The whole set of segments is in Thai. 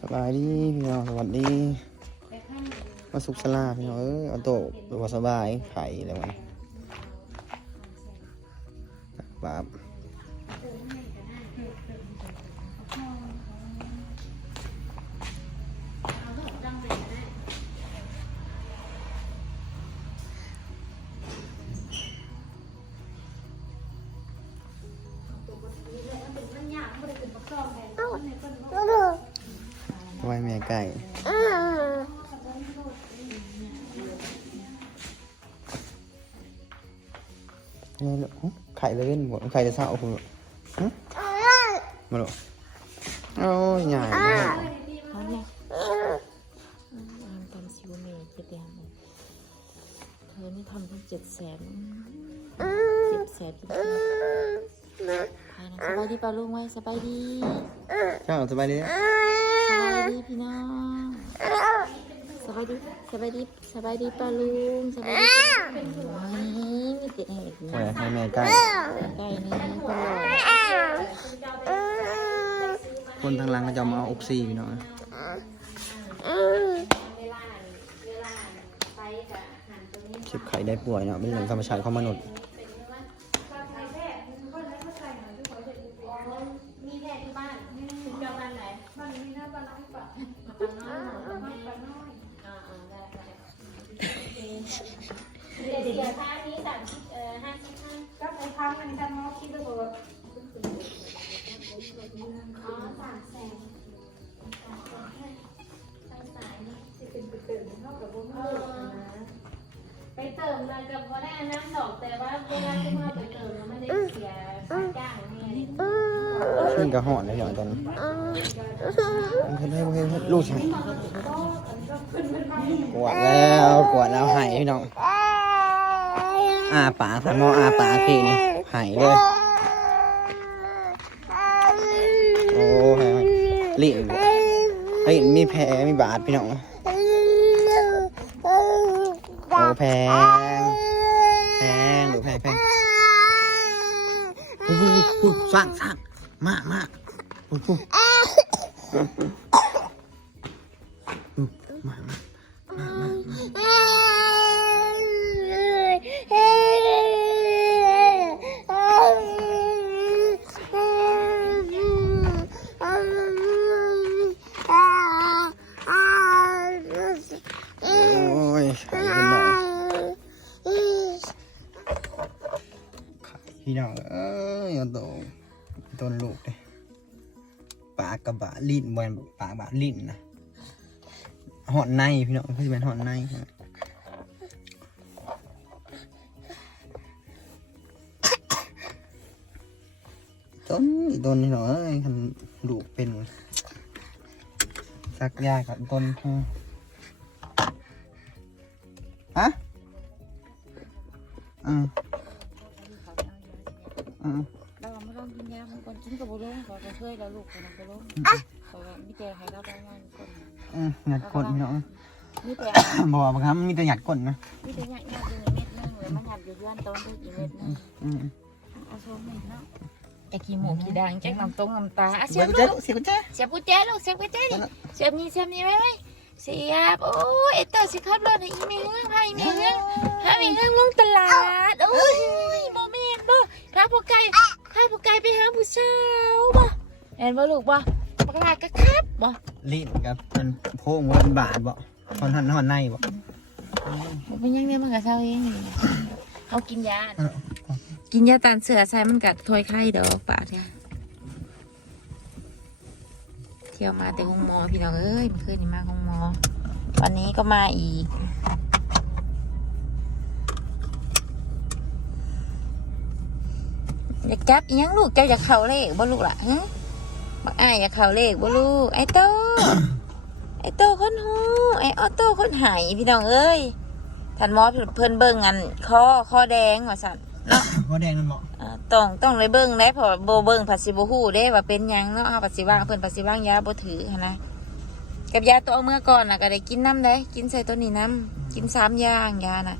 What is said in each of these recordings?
สบายดีพี่น้องสวัสดีมาสุขสลาพี่น้องเอ้ยเอาโตะสบายไข่อะไรวะบาป ไว้แม่ไก่นี่ลูกหึไข่เลยเล่นหมดไข่จะเศร้าคุณลูกหึมาลูกโอ้ยใหญ่เลยเอาเนี่ยงานทำซิวเมย์เจ็ดแดงเลยเธอนี่ทำทั้งเจ็ดแสนเจ็ดแสนจริงๆภายในสบายดีป่ะลุงไว้สบายดีเจ้าสบายดี สบายดีพี่น้องสบายดีสบายดีสบายดีป่ะลุงสบายดีโอ้ยมีติดอะไรอีกไว้นะให้แม่ไก่ไก่นี่ตลอดคนทางหลังก็จะเอามาเอาอกซี่พี่น้องคลิปไข่ได้ป่วยเนาะเป็นเรื่องธรรมชาติของมนุษย์ เติมเท่ากับพวกเราไปเติมเลยกับว่าได้น้ำดอกแต่ว่าเวลาที่มาไปเติมมันได้เสียจ้างไงขึ้นกระหอนเลยเนาะตอนนี้เฮ็ดให้เฮ็ดให้ลูกใช่กวดแล้วกวดแล้วหายพี่น้องอาปากถ้ามออาปากพี่นี่หายเลยโอ้ยลิ้นลิ้นมีแผลมีบาดพี่น้อง แพง แพงหนูแพงแพงปุ๊บสร้างสร้างมามาปุ๊บปุ๊บปุ๊บมามา ลิ้นบนปากบะลิ้นนะหอนในพี่น้องคือเป็นหอนในต้นอีต้นนี่เนาะเอ้ยคันลูเป็นสักยากกับต้นอืมฮะอืมามันก่อนกินกับบุรุษขอจะช่วยเราลูกคนนะบุรุษขอไม่เจอใครเราได้งายคนอืมหยัดกดพี่น้องนี่แต่บอกว่บางครั้งมันมีแต่หยัดกดนะนี่แต่หยัดหยัดอยู่ในเม็ดนึงแล้วมันหยัดอยู่ย้อนต้นด้วยอีเม็ดนึงอืมเอาโซ่เม็ดเนาะไอ้ขี้หมูขี้ดังแจ็คน้ำต้มน้ำตาเสียบลูกเสียบกุญแจเสียบกุญแจลูกเสียบกุญแจดิเสียบนี่เสียบนี่ไว้ไว้เสียบโอ้ยเอเตอร์สิครับรถให้อีเมลพาอีเมลเรื่องพาอีเมลเรื่องลงตลาดโอ้ยโมเมนต์บ่พาพวกไก่าพวกไก่ไปหาผู้สาวบ่เห็นบ่ลูกบ่ปลาก็ครับบ่ลิ้นกับมันโพ่งว่าเป็นบาทบ่หอนหันหอนในบ่เป็นยังเนี่ยมันก็เศร้าเองเอากินยากินยาตานเสือใส่มันกัดถอยไข้ดอกปากเนี่ยเที่ยวมาแต่ห้องหมอพี่น้องเอ้ยเมื่อคืนนี้มาห้องหมอ วันนี้ก็มาอีก อยากจับอีหยังลูกเจ้าอยากเข่าเลขบ่ลูกล่ะฮะบักอ้ายอยากเข่าเลขบ่ลูกไอ้โตไอ้โตคนหูไอ้ออโตคนหายพี่น้องเอ้ยท่านหมอเพิ่นเบิ่งอันคอคอแดงว่าสั่นหัวแดงมันเหมาะอ่าต้องต้องเลยเบิ่งได้เพอโบเบิ่งผัดสิบ่ฮู้เด้ว่าเป็นหยังเนาะเฮาผัดสิว่างเพิ่นผัดสิว่างยาบ่ถือหันนะกับยาตัวเอาเมื่อก่อนน่ะก็ได้กินน้ำได้กินใส่ตัวนี้น้ำกินสามอย่างยาน่ะ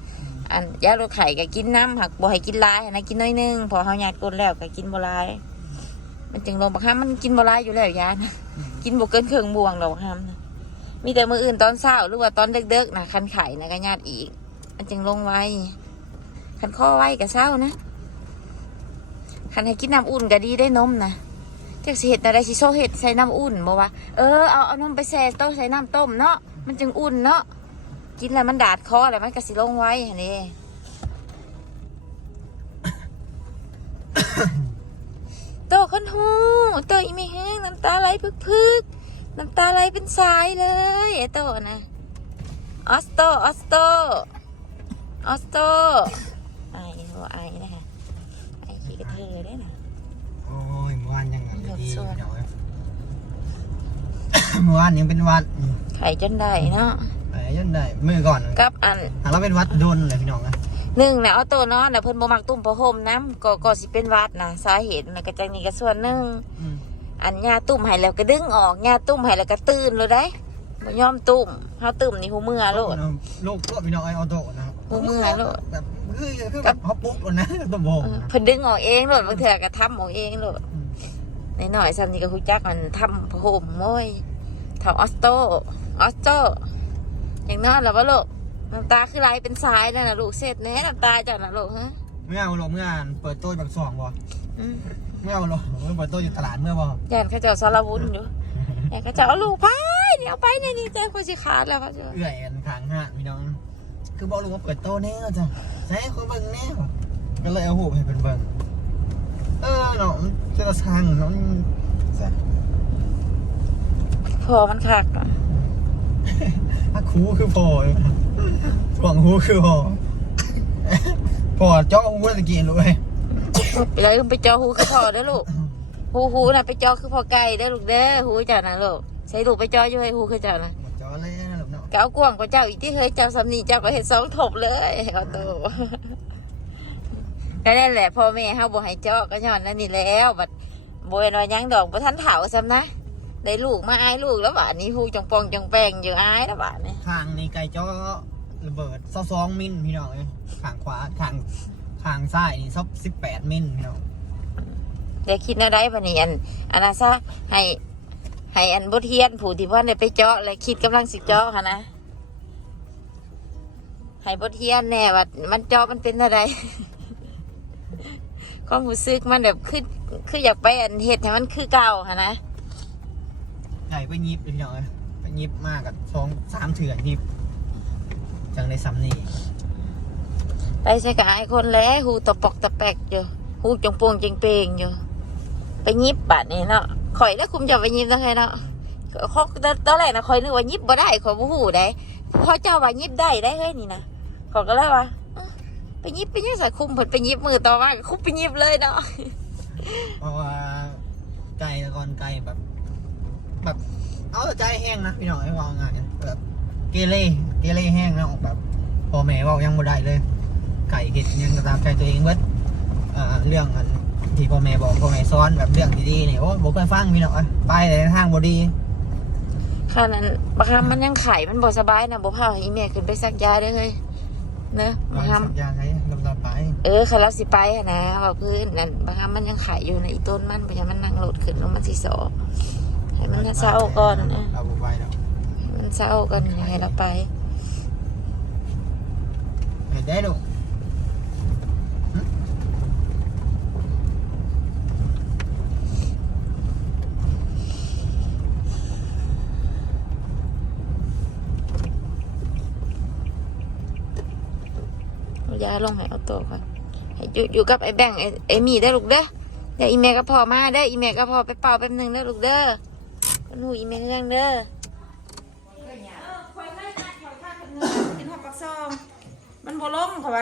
อันยาลดไข้ก็กินน้ำหักบ่ให้กินหลายหั้นนะกินน้อยหนึงพอเฮาหยาดกดแล้วก็กินบ่หลาย มันจึงลงบักฮามันกินบ่หลายอยู่แล้วยานะกินบวกเกินเครื่องบวงดอกห้ามนะมีแต่มืออื่นตอนเช้าหรือว่าตอนเด็กๆนะคันไข่นะก็ญาติอีกอันจึงลงไว้คันข้อไว้กับเช้านะคันให้กินน้ำอุ่นก็ดีได้นมนะจากสิเห็ดอะไรสิโซเห็ดใส่น้ำอุ่นบ่วะเออเอาเอานมไปแช่ต้มใส่น้ำต้มเนาะมันจึงอุ่นเนาะ กินแล้วมันดาดคอแล้วมันก็สิลงไว้หั่นนี่โตคนหูโตอีไม่แห้งน้ำตาไหลพึกๆน้ำตาไหลเป็นสายเลยไอ้โตนะออสโตออสโตออสโตไอ้หัวไอ้นะคะไอ้ขี้กระเทยได้นะโอ้ยเมื่อวานยังไงดีหยดส่วนเดี๋ยวเมื่อวานยังเป็นวัดอยู่ไข่จนได้เนาะ ไปยันได้มือก่อนกับอันหาเราเป็นวัดโดนเลยพี่น้องนะหนึ่งนะเอาโตเนาะนะเพิ่นบ่มักตุ่มผ้าห่มน้ำก็ก็สิเป็นหวัดนะสาเหตุนะก็จังนี้ก็ส่วนหนึ่งอืมอันยาตุ่มให้แล้วก็ดึงออกยาตุ่มให้แล้วก็ตื่นเลยได้บ่ยอมตุ่มเฮาตุ่มนี่หูเมื่อโลดลูกลูกพี่น้องไอออโต้นะครับมือมือโลดแบบคือคือแบบเขาปุ๊บเลยนะตัวโบกเออเพิ่นดึงออกเองโลดบางเทื่อก็ทำออกเองโลดในหน่อยๆซ้ำนี่ก็ฮู้จักมันทำผ้าห่มโม้ยเท่าออสโตออสโต อย่างนั้นแล้วว่าลูกน้ำตาคือไหลเป็นสายนั่นน่ะลูกเสร็จแน่น้ำตาจ้ะน่ะลูกฮะเมื่อเอาลงเมื่อเปิดโต๊ะแบบสองบ่อืมเมื่อเอาลงเมื่อเปิดโต๊ะอยู่ตลาดเมื่อบ่ย่านเขาเจ้าสารวุ้นอยู่ย่านเขาเจ้าเอาลูกไปเนี่ยเอาไปนี่นี่ใจคนสิขาดแล้วเขาเจ้าเอื่อยกันขางห้าพี่น้อง คือบอกลุงว่าเปิดโต๊ะแน่จ้ะใช่คนเบิ่งแน่ว่ะก็เลยเอาหูให้เป็นเบิ่งเออเนาะมันจะกระชังเนาะมันแซ่บพอมันคักอะ ถ้าคูคือพอหวังหูคือพอพอเจาะหูตะกี้รู้ไหมไปเลยไปจอหูคือพอเด้อลูกหูหูน่ะไปจอคือพอไก่เด้อลูกเด้อหูเจ้าน่ะลูกใช้ลูกไปจออยู่ให้หูคือเจ้าน่ะเจาะเลยนะลูกเนาะเก้ากวางกว่าเจ้าอีกที่เคยเจ้าสำนีเจ้าก็เห็นสองถบเลยเอาโตก็นั่นแหละพ่อแม่เฮาบ่ให้เจาะก็ย้อนนั่นนี่แล้วบัดบ่เห็นว่าหยังดอกบ่ทันเฒ่าซ้ำนะ ได้ลูกมาอายลูกแล้วบาดนี้หูจงปองจงแปงอยู่อายแล้วบาดนี้ข้างในไก่เจาะระเบิดซองมิลพี่น้องเลยข้างขวาข้างข้างซ้ายนี่ซบสิบแปดมิลพี่น้องเดี๋ยวคิดแนวใดบัดนี้อันอันน่ะซะให้ให้อันบ่เทียนผู้ที่เพิ่นได้ไปเจาะและคิดกำลังสิเจาะหั่นนะให้บ่เทียนแน่ว่ามันเจาะมันเป็นอะไรความรู้สึกมันแบบคือคืออยากไปอันเฮ็ดให้มันคือเก่าหั่นนะ ไก่ไปยิบเลยพี่น้องเลยไปยิบมากกับสองสามเถื่อนยิบจังในซัมนี่ไปใช้กับไอ้คนแล้วหูตะปอกตะแปกอยู่หูจงโปงจงเปงอยู่ ไปยิบบัดนี่เนาะข่อยแล้วคุมจะไปยิบตั้งไงเนาะเขาตอนแรกนะข่อยนึกว่ายิบบ่ได้ข่อยบ่ฮู้ได้พอเจ้าว่ายิบได้ได้เฮ้ยนี่นะข่อยก็เลยว่าเอ้อไปยิบไปยิบใส่คุมเพิ่นไปยิบมือต่อมาก็คุมไปยิบเลยเนาะเพราะว่าไก่แต่ก่อนไก่แบบ แบบ เอาแต่ใจแห้งนะพี่น้องไอ้วางงานแบบเกเรเกเรแห้งนะออกแบบพ่อแม่เว่ายังบ่ได้เลย ไก่เก็ดยังก็ตามใจตัวเองเบิดอ่าเรื่องอันที่พ่อแม่บอกพ่อแม่สอนแบบเรื่องดีๆเนี่ยโอ้บอกไปฟังพี่น้องเอ้ยไปแต่ในทางบ่ดีค่านั้นบางครั้งมันยังไข่มันบ่สบายนะบ่พาให้อีแม่ขึ้นไปซักยาเด้อเฮ้ยเนอะบางครั้งสัญญาใช้ลำดับไป เออคารับสิไปอะนะว่าพื้นนั่นบางครั้งมันยังขายอยู่ในะอีต้นมันเพราะฉะนั้นมันนั่งรถขึ้นแล้วมันสิสอ ให้มันเศร้าก่อนนะเราบ่ไปแล้วให้มันเศร้าก่อนอย่าให้เราไปเห็นได้ลูกเอายาลงให้เอาตัวก่อนให้อยู่อยู่กับไอ้แบงค์ไอ้ไอ้หมีได้อลูกเด้อเดี๋ยวอีเมลก็พอมาเด้ออีเมลก็พอไปเป่าแป๊บหนึงเด้อลูกเด้อก็ หนูอีเมลเรื่องเด้อกินหอมปักซอง มันบ่ลงเขาไป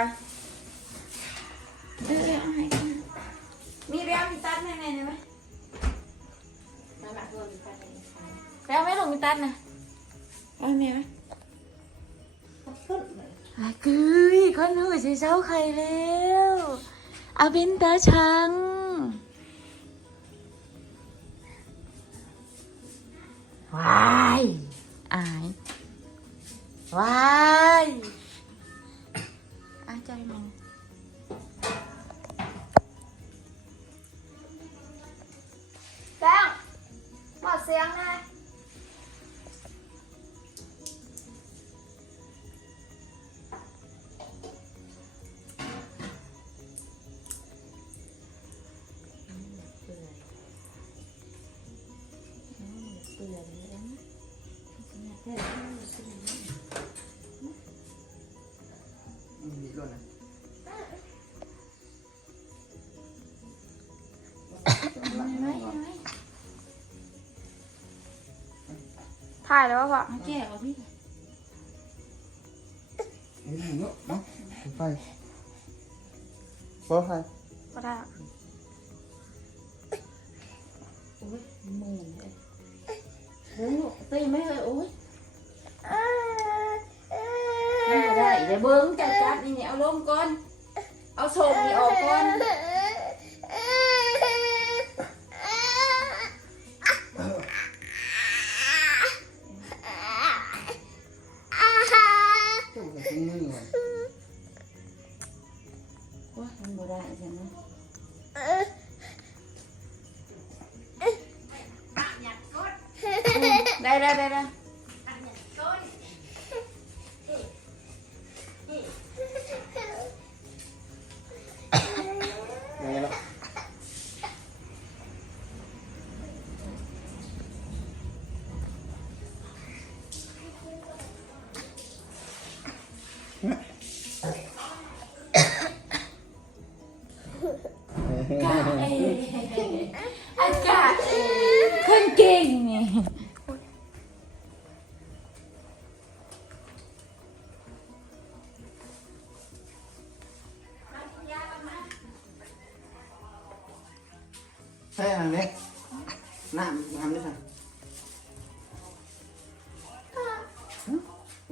เด้อเอาให้กันมีเรียมีตัดแน่ๆไหมแล้วไม่ลงมีตัดนะเอาให้แม่ไหมอากุยคนหูสิเจ้าใครแล้วอาเป็นตาชังวายอายวายอายใจมันแป้ง หมดเสียงนะ ถ่ายแล้วว่าพ่อแก้วพี่นี่หนึ่งเนาะเนาะไปบ่ไปก็ได้โอ้ยมือเลยเฮ้ยตีไม่เลยโอ้ยไม่ได้เดี๋ยวเบิ้งจับจับนี่นี่เอาลงก่อน เอาโฉมนี่ออกก่อน ได้ได้ได้ไ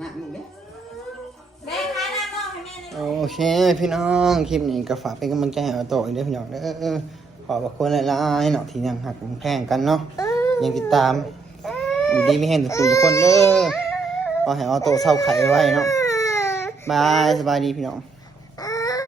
น้ำมึงเนี่ยแม่ค้าหน้าน้องให้แม่เลยโอเค พี่น้องคลิปนี้ก็ฝากเป็นกำลังใจให้เอาโตอีกเด้อพี่น้องเด้อขอบคุณหลายๆเนาะที่ยังหักแพงกันเนาะยังติดตามอยู่ดีไม่เห็นทุกคนเด้อขอให้เอาโตเศร้าไข่ไว้เนาะบายสบายดีพี่น้อง